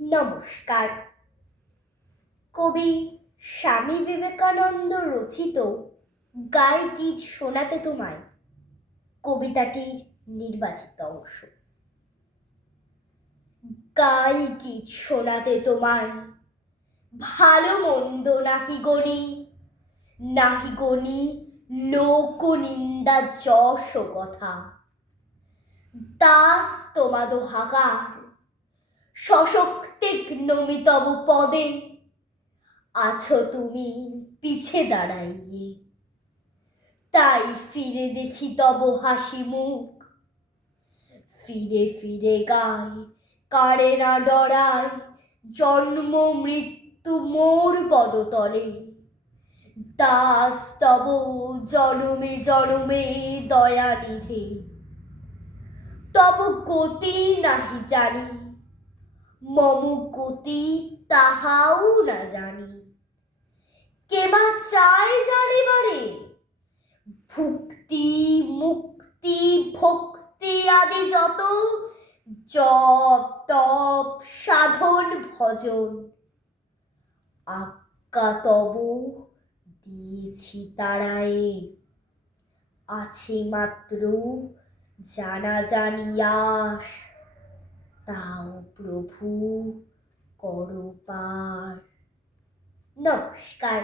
নমস্কার। কবি স্বামী বিবেকানন্দ রচিত গায়ে গীত শোনাতে তোমায় কবিতাটির নির্বাচিত অংশ। গায়ে গীত শোনাতে তোমায় ভালো মন্দ নাহি গণি, নাহি গণি লোক নিন্দা যশ কথা। দাস তোমাদো হাকার সশক্তিক নমিতব পদে, আছো তুমি পিছে দাঁড়াইয়ে। তাই ফিরে দেখি তব হাসি মুখ, ফিরে ফিরে গাই কারে না ডরায় জন্ম মৃত্যু মোর পদতলে। দাস তব জনমে জনমে দয়ানিধে, তব গতি নাহি জানি, মম গতি তাহাও না জানি। কেবা চায় জানিবারে ভুক্তি মুক্তি ভক্তি আদি যত, জপ তপ সাধন ভজন আজ্ঞা তব দিয়েছি তারায়ে। আছে মাত্র জানা জানি আস, তাও প্রভু করো পার। নমস্কার।